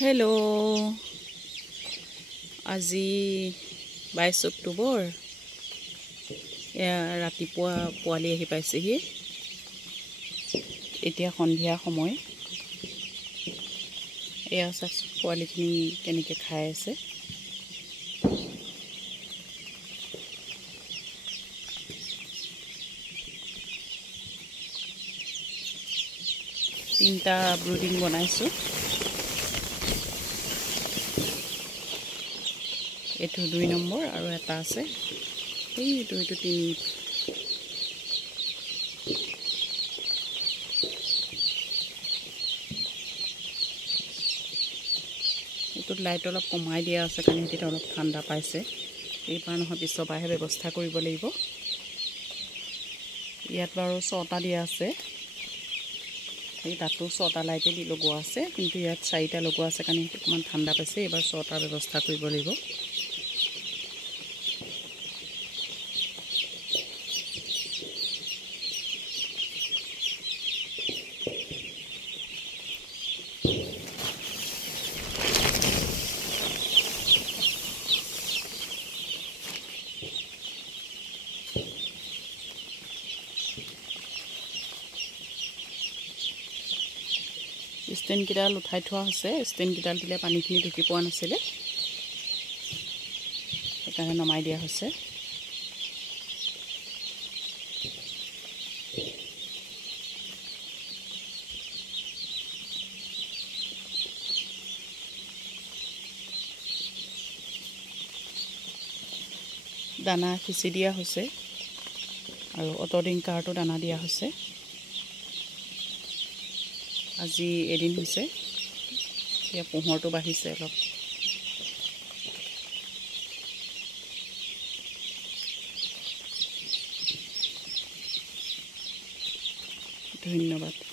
Hello' আজি 22 অক্টোবৰ ৰাতিপুৱা পোৱালি আহি পাইছেহি। এতিয়া সন্ধিয়া সময়। এয়া চাওক পোৱালিখিনি কেনেকৈ খাই আছে। তিনিটা ব্ৰুডিং বনাইছোঁ। এইটো 2 নম্বৰ আৰু এটা আছে এইটো 3। এইটোত লাইট অলপ কমাই দিয়া আছে কাৰণ সিহঁতে অলপ ঠাণ্ডা পাইছে। এইবাৰ নহয় পিছৰ পৰাহে ব্যৱস্থা কৰিব লাগিব। ইয়াত বাৰু 6টা দিয়া আছে। এই তাতো 6টা লাইটে দি লগোৱা আছে, কিন্তু ইয়াত 4টা লগোৱা আছে কাৰণে সেইটো অকণমান ঠাণ্ডা পাইছে। এইবাৰ 6টাৰ ব্যৱস্থা কৰিব লাগিব। ষ্টেণ্ডকেইডাল উঠাই থোৱা হৈছে। ষ্টেণ্ডকেইডাল দিলে পানীখিনি ঢুকি পোৱা নাছিলে, সেইকাৰণে নমাই দিয়া হৈছে। দানা সিঁচি দিয়া হৈছে আৰু অট'ডিংকাৰতো দানা দিয়া হৈছে। আজি এদিন হৈছে। এতিয়া পোহৰটো বাঢ়িছে অলপ। ধন্যবাদ।